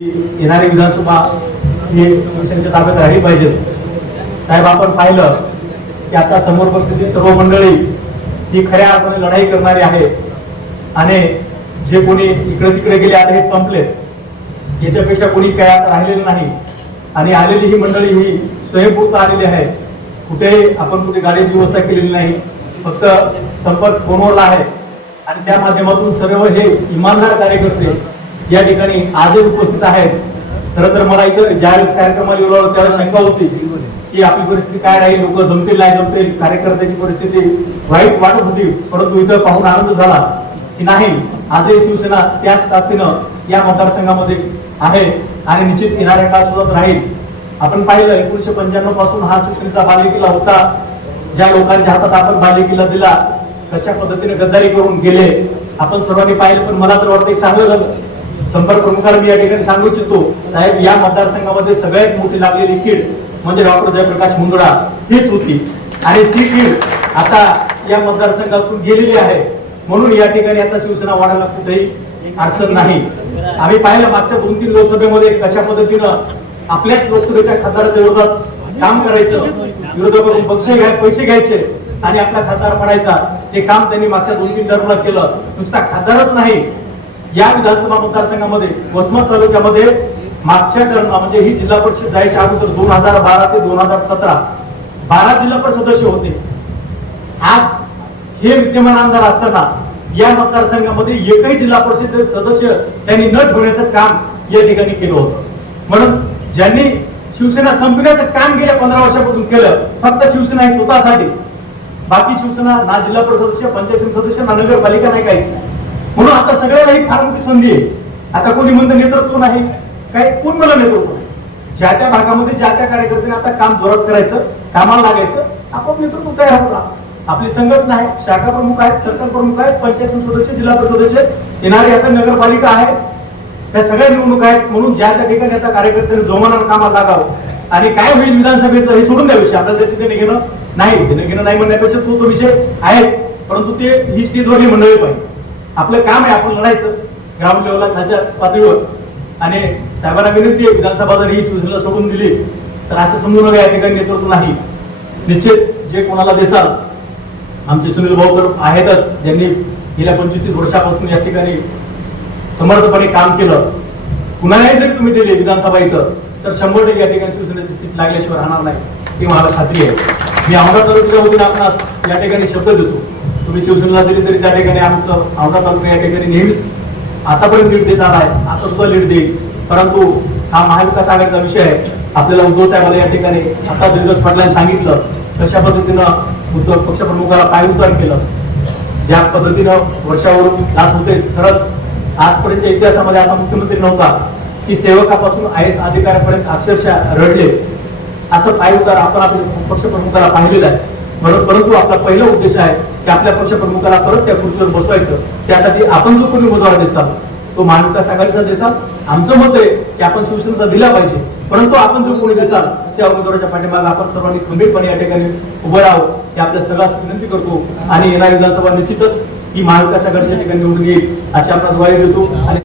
येणारी विधानसभा ही शिवसेनेच्या ताब्यात राहिली पाहिजे. साहेब आपण पाहिलं की आता समोर बसलेली सर्व मंडळी ही खऱ्या अर्थाने लढाई करणारी आहे. आणि जे कोणी इकडे तिकडे गेले आले हे संपलेत याच्यापेक्षा कोणी काय आता राहिलेलं नाही. आणि आलेली ही मंडळी ही स्वयंपूर्त आलेली आहे. कुठेही आपण कुठे गाडीची व्यवस्था केलेली नाही. फक्त संपर्क फोनवरला आहे. आणि त्या माध्यमातून सर्व हे इमानदार कार्यकर्ते या ठिकाणी आजही उपस्थित आहेत. खरं तर मला इथं ज्यावेळेस कार्यक्रमाला गेलो त्यावेळेस शंका होती की आपली परिस्थिती काय राहील लोक जमतील नाही जमतील कार्यकर्त्याची परिस्थिती वाईट वाटत होती परंतु इथं पाहून आनंद झाला की नाही आजही शिवसेना त्याच ताकदीनं या मतदारसंघामध्ये आहे आणि निश्चित येणाऱ्या काळ सुद्धा राहील. आपण पाहिलं एकोणीशे पंच्याण्णवपासून हा शिवसेनेचा बालेकिल्ला होता. ज्या लोकांच्या हातात आपण बालेकिल्ला दिला कशा पद्धतीने गद्दारी करून गेले. आपण सर्वांनी पाहिलं पण मला तर वाटतं चांगलं झालं. संपर्क प्रमुखाला मी या ठिकाणी सांगू इच्छितो. साहेब या मतदारसंघामध्ये सगळ्यात मोठी लागलेली कीड म्हणजे डॉक्टर जयप्रकाश मुंदडा. हीच होती. आणि ती कीड आता या मतदारसंघातून गेलेली आहे. म्हणून या ठिकाणी आता शिवसेना वाढायला कुठेही अडचण नाही. आम्ही पाहिलं मागच्या दोन तीन लोकसभेमध्ये कशा पद्धतीनं आपल्याच लोकसभेच्या खासदाराच्या विरोधात काम करायचं. विरोधकाकडून पक्ष घ्या पैसे घ्यायचे आणि आपला खासदार पडायचा. ते काम त्यांनी मागच्या दोन तीन टर्मला केलं. नुसता खासदारच नाही या विधानसभा मतदारसंघामध्ये वसमत तालुक्यामध्ये मागच्या टर्मला म्हणजे ही जिल्हा परिषद जायच्या अगोदर दोन हजार बारा ते दोन हजार सतरा बारा जिल्हा परिषद सदस्य होते. आज हे विद्यमान आमदार असताना या मतदारसंघामध्ये एकही जिल्हा परिषद सदस्य त्यांनी न ठेवण्याचं काम या ठिकाणी केलं होतं. म्हणून ज्यांनी शिवसेना संपण्याचं काम गेल्या पंधरा वर्षापासून केलं फक्त शिवसेना ही स्वतःसाठी. बाकी शिवसेना ना जिल्हा परिषद सदस्य पंचायत सदस्य ना नगरपालिका नाही काहीच नाही. म्हणून सगळ्याला ही फार मोठी संधी आहे. आता कोणी म्हणतं नेतृत्व नाही. काही कोण मला नेतृत्व नाही? ज्या त्या भागामध्ये ज्या त्या कार्यकर्त्यांनी आता काम जोरात करायचं कामाला लागायचं आपण नेतृत्व तयार होता. आपली संघटना आहे शाखा प्रमुख आहेत सरकार प्रमुख आहेत पंचायत सदस्य जिल्हा परिषद सदस्य येणारी आता नगरपालिका आहे त्या सगळ्या निवडणूक आहेत. म्हणून ज्या त्या ठिकाणी आता कार्यकर्त्यांनी जोमानं कामाला लागावं आणि काय होईल विधानसभेचं हे सोडून द्या विषय. आपल्याला त्याचे त्याने घेणं नाही. देणं घेणं नाही म्हणण्यापेक्षा तो तो विषय आहेच. परंतु ते ही स्टेजवर ही मंडळी पाहिजे. आपलं काम आहे आपण म्हणायचं. ग्राउंड लेवलला खालच्या पातळीवर. आणि साहेबांना विनंती आहे विधानसभा जर ही शिवसेनेला सोडून दिली तर असं समजू नका या ठिकाणी नेतृत्व नाही. निश्चित जे कोणाला देसाल आमचे सुनील भाऊ तर आहेतच ज्यांनी गेल्या पंचवीस वर्षापासून या ठिकाणी समर्थपणे काम केलं. कुणालाही जरी तुम्ही दिली विधानसभा इथं तर शंभर टक्के या ठिकाणी शिवसेनेची सीट लागल्याशिवाय राहणार नाही. ती मला खात्री आहे. मी आमदार तालुक्याच्या वतीने आपण या ठिकाणी शब्द देतो. तुम्ही शिवसेनेला दिली तरी त्या ठिकाणी आमचं औंढा तालुका या ठिकाणी नेहमीच आतापर्यंत लीड देत आलाय आता सुद्धा लीड देईल. परंतु हा महाविकास आघाडीचा विषय आहे. आपल्याला उद्धव साहेबांना या ठिकाणी आता दिग्गज पाटलांनी सांगितलं. तशा पद्धतीनं उद्धव पक्षप्रमुखाला पायउतार केलं. ज्या पद्धतीनं वर्षावरून जात होतेच खरंच आजपर्यंतच्या इतिहासामध्ये असा मुख्यमंत्री नव्हता. की सेवकापासून आय एस अधिकाऱ्यापर्यंत अक्षरशः रडले. असं पायउतार आपण आपल्या पक्षप्रमुखाला पाहिलेलं आहे. म्हणून परंतु आपला पहिला उद्देश आहे की आपल्या पक्षप्रमुखाला परत त्या खुर्चीवर बसवायचं. त्यासाठी आपण जो कोणी उमेदवार दिसतात तो महाविकास आघाडीचा देसाल आमचं मत आहे की आपण शिवसेनेचा दिला पाहिजे. परंतु आपण जो कोणी देसाल त्या उमेदवाराच्या पाठीमागे आपण सर्वांनी खंबीरपणे या ठिकाणी उभं राहावं. हे आपल्या सगळ्यास विनंती करतो. आणि येणारी विधानसभा निश्चितच ही महाविकास आघाडीच्या ठिकाणी निवडून येईल अशी आपल्याला ग्वाही देतो आणि